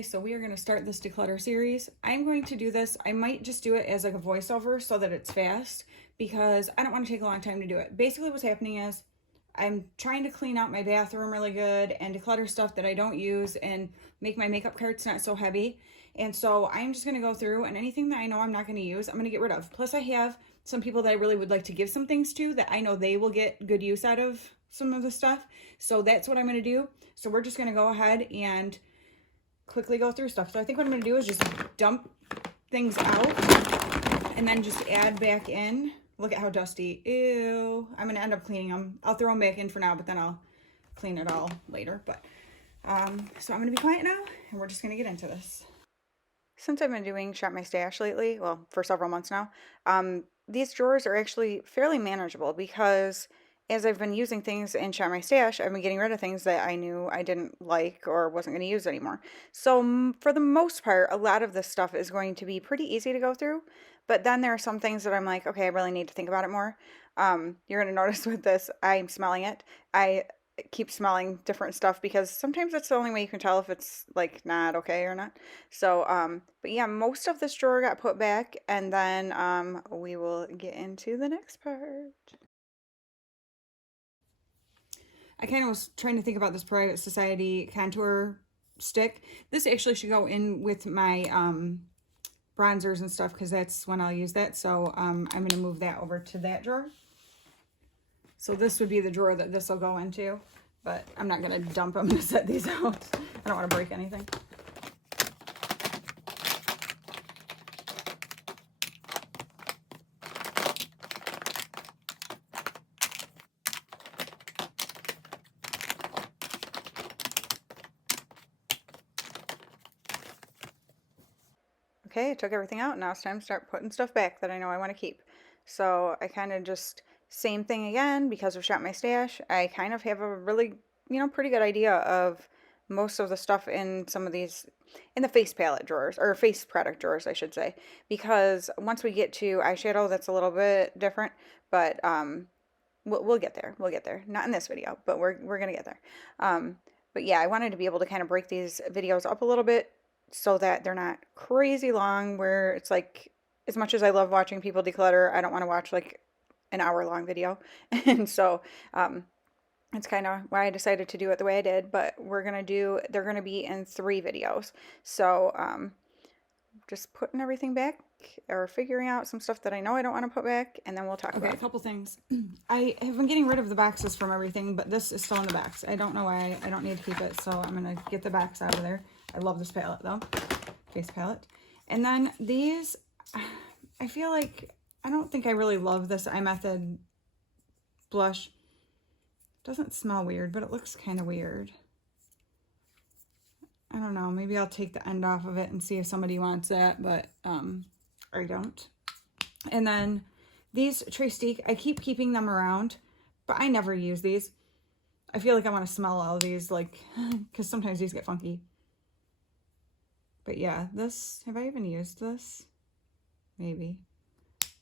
Okay, so we are going to start this declutter series. I'm going to do this. I might just do it as like a voiceover so that it's fast because I don't want to take a long time to do it. Basically what's happening is I'm trying to clean out my bathroom really good and declutter stuff that I don't use and make my makeup carts not so heavy. And so I'm just going to go through, and anything that I know I'm not going to use, I'm going to get rid of. Plus I have some people that I really would like to give some things to that I know they will get good use out of some of the stuff. So that's what I'm going to do. So we're just going to go ahead and quickly go through stuff. So I think what I'm going to do is just dump things out and then just add back in. Look at how dusty. Ew. I'm going to end up cleaning them. I'll throw them back in for now, but then I'll clean it all later. But so I'm going to be quiet now, and we're just going to get into this. Since I've been doing Shop My Stash lately, well, for several months now, these drawers are actually fairly manageable because as I've been using things in Shop My Stash, I've been getting rid of things that I knew I didn't like or wasn't going to use anymore. So for the most part, a lot of this stuff is going to be pretty easy to go through. But then there are some things that I'm like, okay, I really need to think about it more. You're going to notice with this, I'm smelling it. I keep smelling different stuff because sometimes that's the only way you can tell if it's like not okay or not. So, but yeah, most of this drawer got put back, and then we will get into the next part. I kind of was trying to think about this Private Society contour stick. This actually should go in with my bronzers and stuff because that's when I'll use that. So I'm going to move that over to that drawer. So this would be the drawer that this will go into, but I'm not going to dump them to set these out. I don't want to break anything. Okay, I took everything out. Now it's time to start putting stuff back that I know I want to keep. So I kind of just, same thing again, because of Shop My Stash, I kind of have a really, pretty good idea of most of the stuff in some of these, in the face palette drawers, or face product drawers, I should say. Because once we get to eyeshadow, that's a little bit different, but we'll get there. We'll get there. Not in this video, but we're going to get there. But yeah, I wanted to be able to kind of break these videos up a little bit, so that they're not crazy long where it's like, as much as I love watching people declutter, I don't want to watch like an hour-long video. And so it's kind of why I decided to do it the way I did. But they're going to be in 3 videos. So just putting everything back, or figuring out some stuff that I know I don't want to put back, and then we'll talk about it. Okay, a couple things. I have been getting rid of the boxes from everything, but this is still in the box. I don't know why. I don't need to keep it, so I'm going to get the box out of there. I love this palette though, face palette. And then these, I feel like, I don't think I really love this iMethod blush. Doesn't smell weird, but it looks kind of weird. I don't know, maybe I'll take the end off of it and see if somebody wants that, but I don't. And then these Trestique, I keep keeping them around, but I never use these. I feel like I want to smell all of these, like, because sometimes these get funky. But yeah, this, have I even used this? Maybe.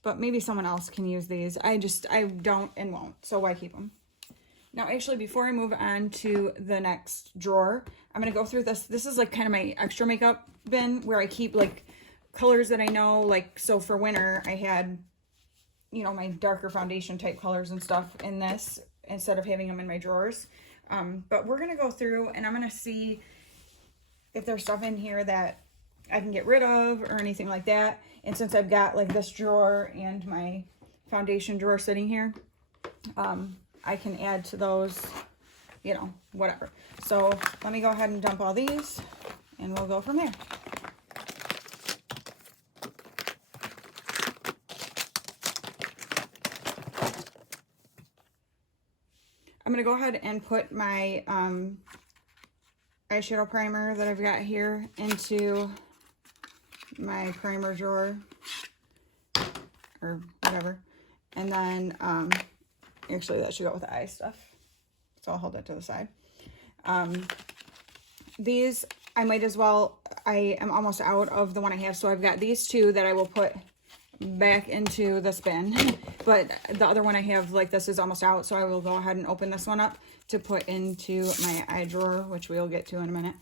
But maybe someone else can use these. I don't and won't, so why keep them? Now, actually, before I move on to the next drawer, I'm going to go through this. This is like kind of my extra makeup bin where I keep like colors that I know. Like, so for winter, I had, my darker foundation type colors and stuff in this instead of having them in my drawers. But we're going to go through and I'm going to see if there's stuff in here that I can get rid of or anything like that. And since I've got like this drawer and my foundation drawer sitting here, I can add to those, whatever. So let me go ahead and dump all these and we'll go from there. I'm going to go ahead and put my eyeshadow primer that I've got here into my primer drawer or whatever. And then, actually that should go with the eye stuff. So I'll hold that to the side. These, I might as well, I am almost out of the one I have. So I've got these 2 that I will put back into this bin. But the other one I have, like this, is almost out. So I will go ahead and open this one up to put into my eye drawer, which we'll get to in a minute.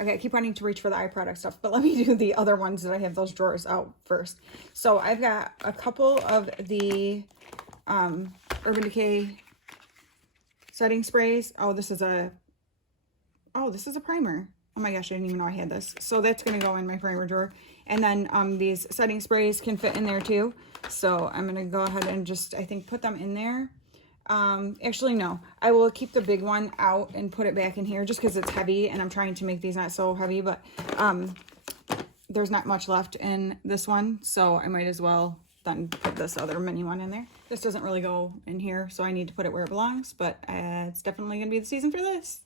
Okay, I keep wanting to reach for the eye product stuff, but let me do the other ones that I have those drawers out first. So I've got a couple of the Urban Decay setting sprays. Oh, this is a primer. Oh my gosh, I didn't even know I had this. So that's going to go in my primer drawer. And then these setting sprays can fit in there too. So I'm going to go ahead and just, I think, put them in there. Actually, no. I will keep the big one out and put it back in here just because it's heavy. And I'm trying to make these not so heavy. But there's not much left in this one. So I might as well then put this other mini one in there. This doesn't really go in here. So I need to put it where it belongs. But it's definitely going to be the season for this.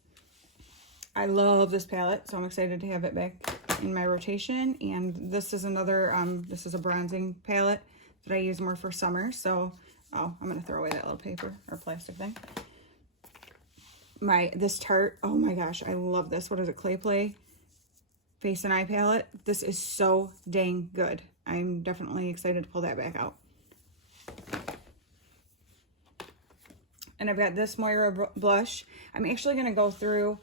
I love this palette, so I'm excited to have it back in my rotation. And this is another, this is a bronzing palette that I use more for summer. So, oh, I'm going to throw away that little paper or plastic thing. This Tarte, oh my gosh, I love this. What is it, Clay Play Face and Eye Palette? This is so dang good. I'm definitely excited to pull that back out. And I've got this Moira blush. I'm actually going to go through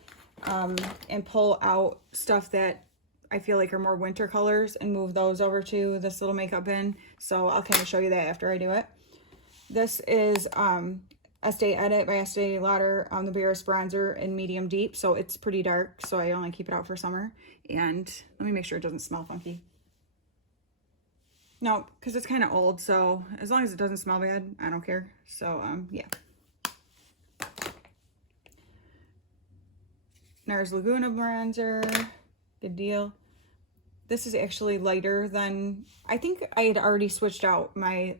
and pull out stuff that I feel like are more winter colors and move those over to this little makeup bin. So I'll kind of show you that after I do it. This is Estee Edit by Estee Lauder, the Barris Bronzer in medium deep. So it's pretty dark, so I only keep it out for summer. And let me make sure it doesn't smell funky. No, because it's kind of old, so as long as it doesn't smell bad, I don't care. So, yeah. NARS Laguna bronzer, good deal. This is actually lighter than, I think I had already switched out my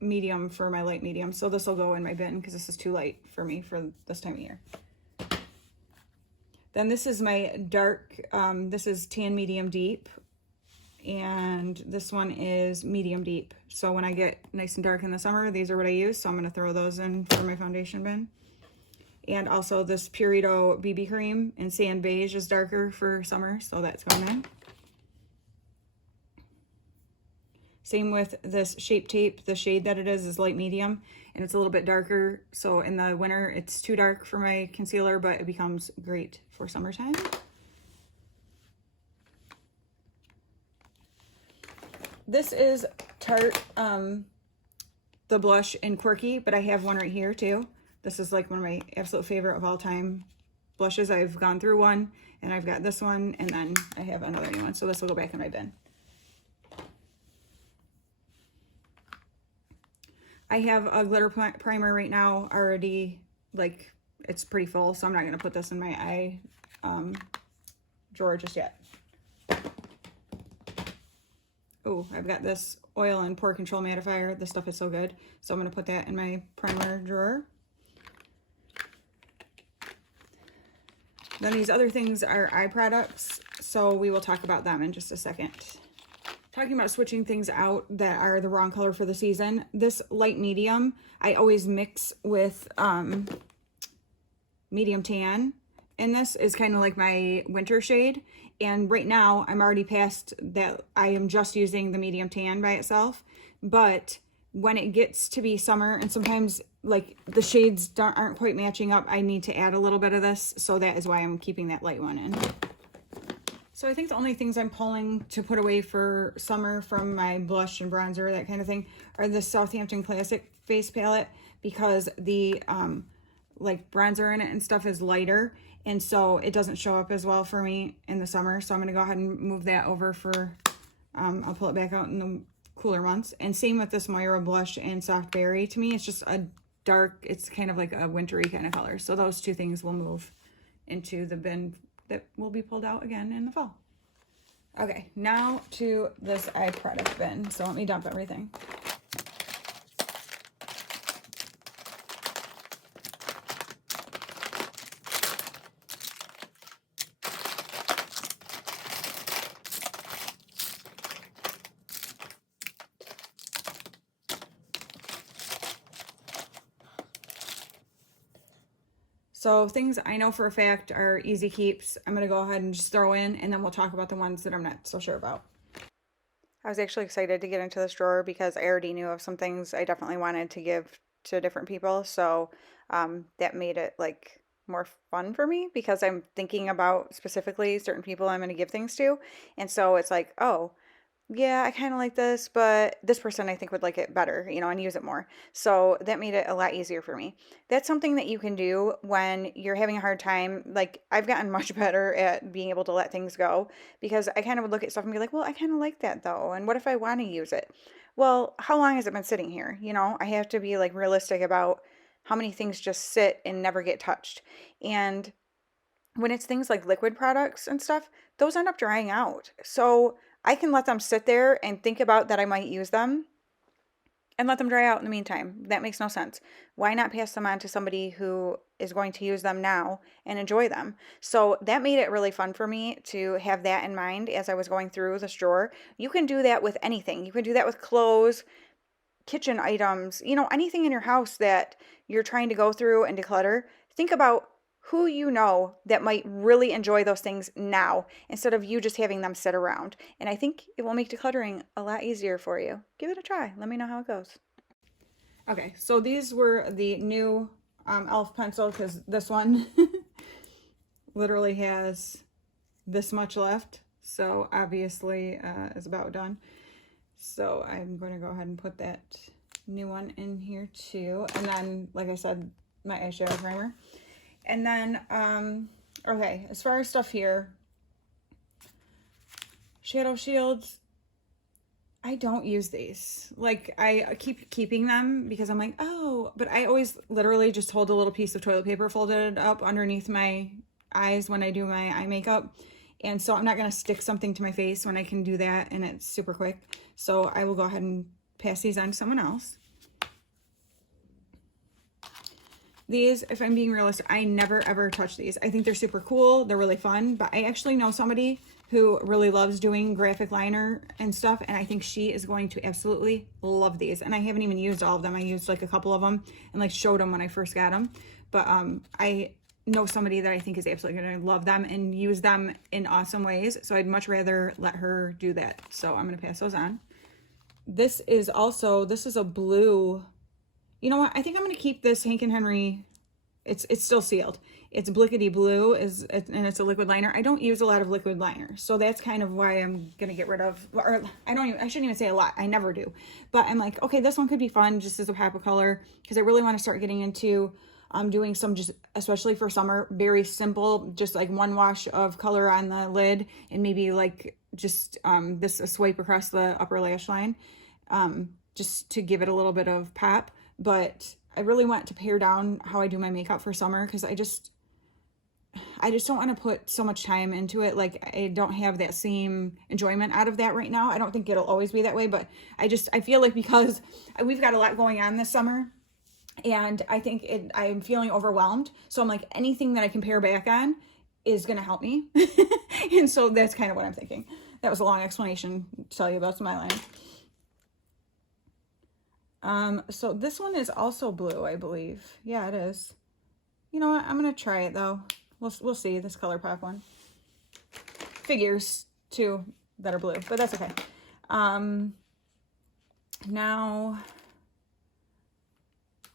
medium for my light medium, so this will go in my bin because this is too light for me for this time of year. Then this is my dark, this is tan medium deep, and this one is medium deep. So when I get nice and dark in the summer, these are what I use, so I'm going to throw those in for my foundation bin. And also this Purito BB cream in sand beige is darker for summer, so that's going in. Same with this Shape Tape. The shade that it is light medium, and it's a little bit darker, so in the winter it's too dark for my concealer, but it becomes great for summertime. This is Tarte, the blush in Quirky, but I have one right here too. This is like one of my absolute favorite of all time blushes. I've gone through one, and I've got this one, and then I have another new one. So this will go back in my bin. I have a glitter primer right now already, like, it's pretty full, so I'm not going to put this in my eye drawer just yet. Oh, I've got this oil and pore control mattifier. This stuff is so good. So I'm going to put that in my primer drawer. Then these other things are eye products, so we will talk about them in just a second. Talking about switching things out that are the wrong color for the season. This light medium, I always mix with medium tan. And this is kind of like my winter shade. And right now, I'm already past that. I am just using the medium tan by itself. But when it gets to be summer, and sometimes like the shades aren't quite matching up, I need to add a little bit of this. So that is why I'm keeping that light one in. So I think the only things I'm pulling to put away for summer from my blush and bronzer, that kind of thing, are the Southampton Classic face palette, because the like bronzer in it and stuff is lighter, and so it doesn't show up as well for me in the summer. So I'm gonna go ahead and move that over for, I'll pull it back out in the cooler months. And same with this Moira blush and Soft Berry. To me, it's just a dark, it's kind of like a wintry kind of color. So those two things will move into the bin that will be pulled out again in the fall. Okay, now to this eye product bin. So let me dump everything. So things I know for a fact are easy keeps. I'm going to go ahead and just throw in, and then we'll talk about the ones that I'm not so sure about. I was actually excited to get into this drawer because I already knew of some things I definitely wanted to give to different people. So that made it like more fun for me because I'm thinking about specifically certain people I'm going to give things to. And so it's like, oh, yeah, I kind of like this, but this person I think would like it better, you know, and use it more. So that made it a lot easier for me. That's something that you can do when you're having a hard time. Like, I've gotten much better at being able to let things go because I kind of would look at stuff and be like, well, I kind of like that though. And what if I want to use it? Well, how long has it been sitting here? You know, I have to be like realistic about how many things just sit and never get touched. And when it's things like liquid products and stuff, those end up drying out. So I can let them sit there and think about that I might use them and let them dry out in the meantime. That makes no sense. Why not pass them on to somebody who is going to use them now and enjoy them? So that made it really fun for me to have that in mind as I was going through this drawer. You can do that with anything. You can do that with clothes, kitchen items, you know, anything in your house that you're trying to go through and declutter. Think about who you know that might really enjoy those things now instead of you just having them sit around. And I think it will make decluttering a lot easier for you. Give it a try. Let me know how it goes. Okay, so these were the new elf pencil because this one literally has this much left. So obviously it's about done. So I'm going to go ahead and put that new one in here too. And then, like I said, my eyeshadow primer. And then, okay, as far as stuff here, shadow shields, I don't use these. Like, I keep keeping them because I'm like, oh, but I always literally just hold a little piece of toilet paper folded up underneath my eyes when I do my eye makeup. And so I'm not going to stick something to my face when I can do that and it's super quick. So I will go ahead and pass these on to someone else. These, if I'm being realistic, I never ever touch these. I think they're super cool. They're really fun, but I actually know somebody who really loves doing graphic liner and stuff, and I think she is going to absolutely love these. And I haven't even used all of them. I used like a couple of them and like showed them when I first got them. But I know somebody that I think is absolutely going to love them and use them in awesome ways. So I'd much rather let her do that. So I'm going to pass those on. This is a blue. You know what? I think I'm going to keep this Hank and Henry. It's still sealed. It's Blickety Blue and it's a liquid liner. I don't use a lot of liquid liner. So that's kind of why I'm going to get rid of, or I shouldn't even say a lot. I never do. But I'm like, okay, this one could be fun just as a pop of color because I really want to start getting into doing some, just especially for summer, very simple, just like one wash of color on the lid and maybe like just a swipe across the upper lash line just to give it a little bit of pop. But I really want to pare down how I do my makeup for summer because I just don't want to put so much time into it. Like, I don't have that same enjoyment out of that right now. I don't think it'll always be that way, but I feel like because we've got a lot going on this summer and I think I'm feeling overwhelmed. So I'm like, anything that I can pare back on is going to help me. And so that's kind of what I'm thinking. That was a long explanation to tell you about some eyeliner. So this one is also blue, I believe. Yeah, it is. You know what? I'm going to try it though. We'll see this ColourPop one. Figures too that are blue, but that's okay. Now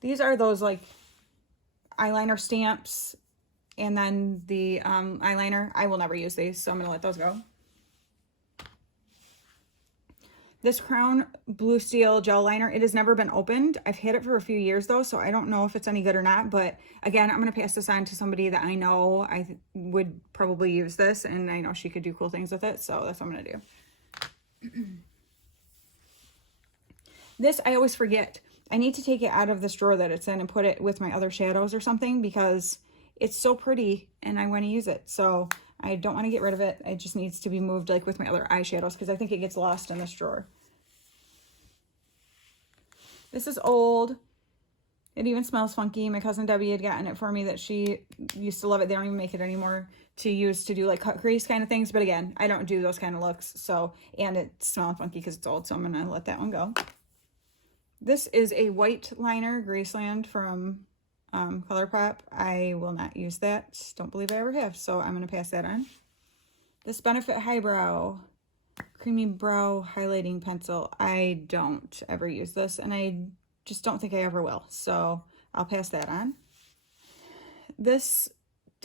these are those like eyeliner stamps and then the eyeliner. I will never use these, so I'm going to let those go. This Crown Blue Steel Gel Liner, it has never been opened. I've had it for a few years though, so I don't know if it's any good or not. But again, I'm going to pass this on to somebody that I know would probably use this, and I know she could do cool things with it, so that's what I'm going to do. This, I always forget. I need to take it out of this drawer that it's in and put it with my other shadows or something because it's so pretty and I want to use it. So I don't want to get rid of it. It just needs to be moved like with my other eyeshadows because I think it gets lost in this drawer. This is old. It even smells funky. My cousin Debbie had gotten it for me that she used to love it. They don't even make it anymore to use to do like cut crease kind of things. But again, I don't do those kind of looks. So, and it's smelling funky because it's old. So I'm going to let that one go. This is a white liner, Graceland from ColourPop. I will not use that. Don't believe I ever have. So I'm going to pass that on. This Benefit Highbrow Creamy Brow Highlighting Pencil. I don't ever use this, and I just don't think I ever will. So I'll pass that on. This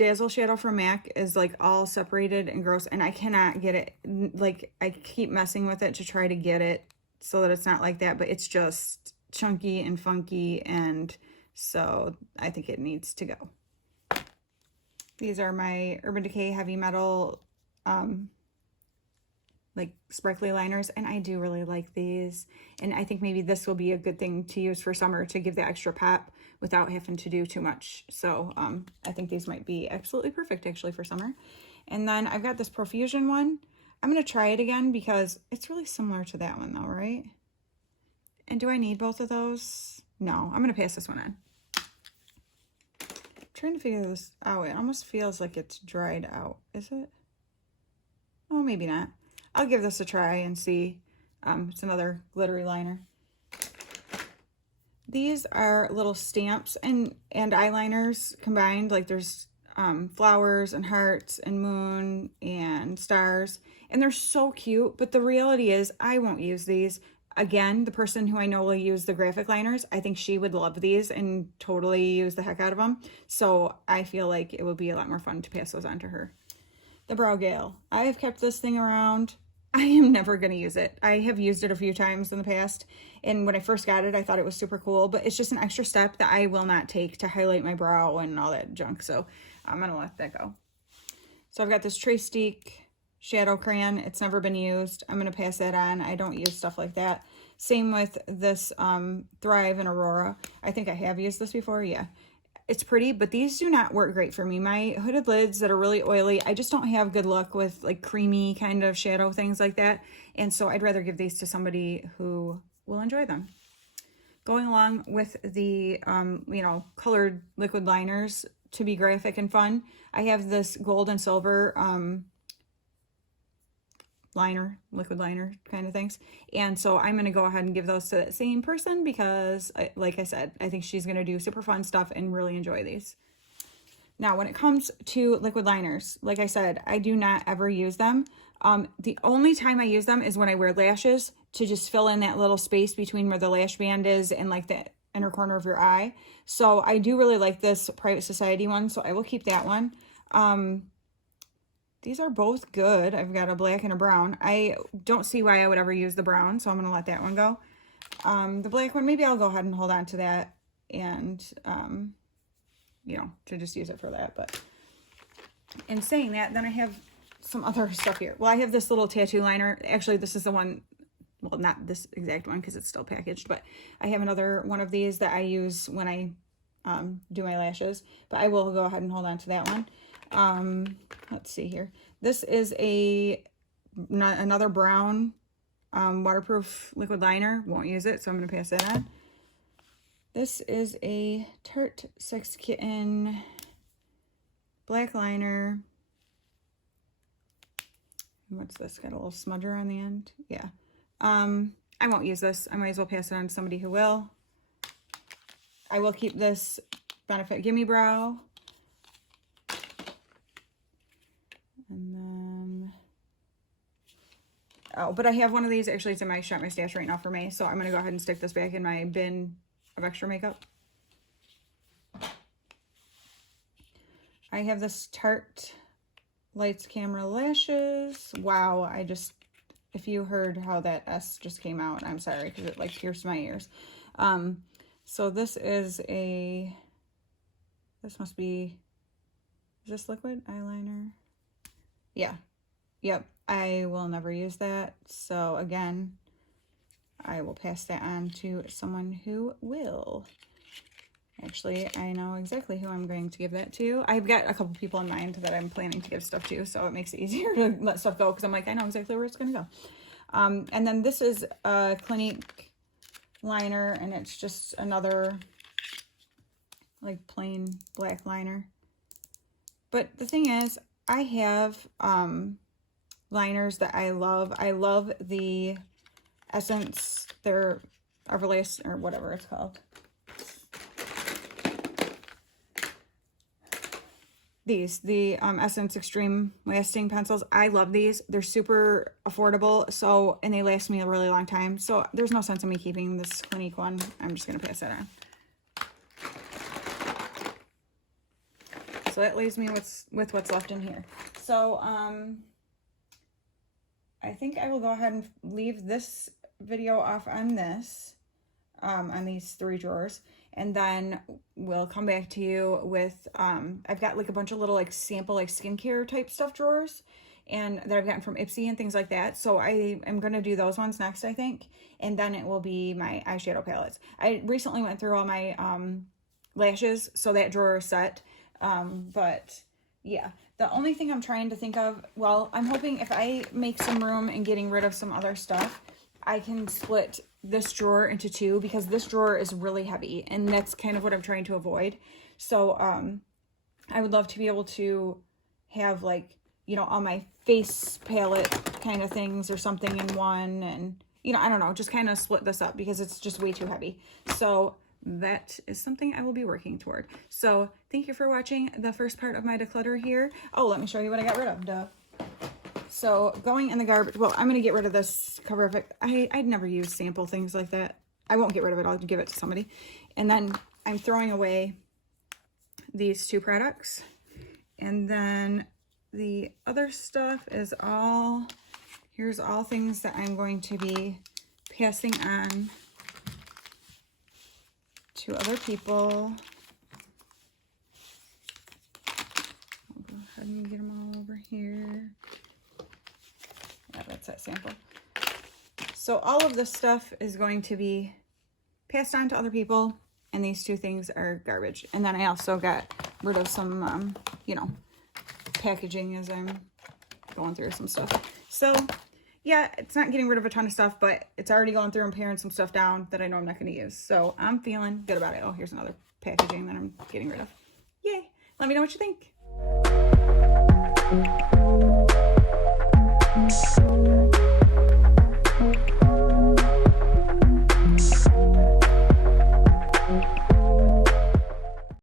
Dazzle shadow from MAC is like all separated and gross, and I cannot get it. Like, I keep messing with it to try to get it so that it's not like that, but it's just chunky and funky, and so I think it needs to go. These are my Urban Decay Heavy Metal like sparkly liners, and I do really like these, and I think maybe this will be a good thing to use for summer to give the extra pop without having to do too much. So I think these might be absolutely perfect actually for summer. And then I've got this Profusion one. I'm going to try it again because it's really similar to that one though, right? And do I need both of those? No, I'm going to pass this one on. I'm trying to figure this out. It almost feels like it's dried out. Is it? Oh, maybe not. I'll give this a try and see. It's another glittery liner. These are little stamps and eyeliners combined. Like there's flowers and hearts and moon and stars. And they're so cute. But the reality is I won't use these. Again, the person who I know will use the graphic liners, I think she would love these and totally use the heck out of them. So I feel like it would be a lot more fun to pass those on to her. The Brow Gale. I have kept this thing around. I am never going to use it. I have used it a few times in the past, and when I first got it, I thought it was super cool, but it's just an extra step that I will not take to highlight my brow and all that junk, so I'm going to let that go. So I've got this Trace Stick shadow crayon. It's never been used. I'm going to pass that on. I don't use stuff like that. Same with this Thrive and Aurora. I think I have used this before, yeah. It's pretty, but these do not work great for me. My hooded lids that are really oily, I just don't have good luck with like creamy kind of shadow things like that. And so I'd rather give these to somebody who will enjoy them. Going along with the, you know, colored liquid liners to be graphic and fun, I have this gold and silver liner, liquid liner kind of things. And so I'm going to go ahead and give those to that same person because, like I said, I think she's going to do super fun stuff and really enjoy these. Now, when it comes to liquid liners, like I said, I do not ever use them. The only time I use them is when I wear lashes to just fill in that little space between where the lash band is and like the inner corner of your eye. So I do really like this Private Society one, so I will keep that one. These are both good. I've got a black and a brown. I don't see why I would ever use the brown, so I'm going to let that one go. The black one, maybe I'll go ahead and hold on to that and, you know, to just use it for that. But in saying that, then I have some other stuff here. Well, I have this little tattoo liner. Actually, this is the one, well, not this exact one because it's still packaged, but I have another one of these that I use when I do my lashes. But I will go ahead and hold on to that one. Let's see here. This is another brown waterproof liquid liner. Won't use it, so I'm going to pass that on. This is a Tarte Sex Kitten black liner. What's this? Got a little smudger on the end. Yeah. I won't use this. I might as well pass it on to somebody who will. I will keep this Benefit Gimme Brow. And then, oh, but I have one of these. Actually, it's in my Shop My Stash right now for May. So I'm going to go ahead and stick this back in my bin of extra makeup. I have this Tarte Lights Camera Lashes. Wow, if you heard how that S just came out, I'm sorry, because it like pierced my ears. So this is this must be, is this liquid eyeliner? Yeah. Yep. I will never use that. So again, I will pass that on to someone who will. Actually, I know exactly who I'm going to give that to. I've got a couple people in mind that I'm planning to give stuff to, so it makes it easier to let stuff go because I'm like, I know exactly where it's going to go. And then this is a Clinique liner, and it's just another like plain black liner. But the thing is, I have liners that I love. I love the Essence, their Everlast, or whatever it's called. The Essence Extreme Lasting Pencils. I love these. They're super affordable, so, and they last me a really long time. So there's no sense in me keeping this Clinique one. I'm just going to pass that on. So that leaves me with what's left in here. So I think I will go ahead and leave this video off on this, on these 3 drawers. And then we'll come back to you with, I've got like a bunch of little like sample like skincare type stuff drawers and that I've gotten from Ipsy and things like that. So I am going to do those ones next, I think. And then it will be my eyeshadow palettes. I recently went through all my lashes, so that drawer is set. But yeah, the only thing I'm trying to think of, well, I'm hoping if I make some room and getting rid of some other stuff, I can split this drawer into 2 because this drawer is really heavy and that's kind of what I'm trying to avoid. So I would love to be able to have like, you know, all my face palette kind of things or something in one, and you know, I don't know, just kind of split this up because it's just way too heavy. So that is something I will be working toward. So thank you for watching the first part of my declutter here. Oh, let me show you what I got rid of. Duh. So going in the garbage, well, I'm going to get rid of this cover of it. I'd never use sample things like that. I won't get rid of it. I'll give it to somebody. And then I'm throwing away these 2 products. And then the other stuff is all, here's all things that I'm going to be passing on to other people. I'll go ahead and get them all over here. Yeah, that's that sample. So all of this stuff is going to be passed on to other people, and these 2 things are garbage. And then I also got rid of some, you know, packaging as I'm going through some stuff. So yeah, it's not getting rid of a ton of stuff, but it's already going through and paring some stuff down that I know I'm not going to use. So I'm feeling good about it. Oh, here's another packaging that I'm getting rid of. Yay. Let me know what you think.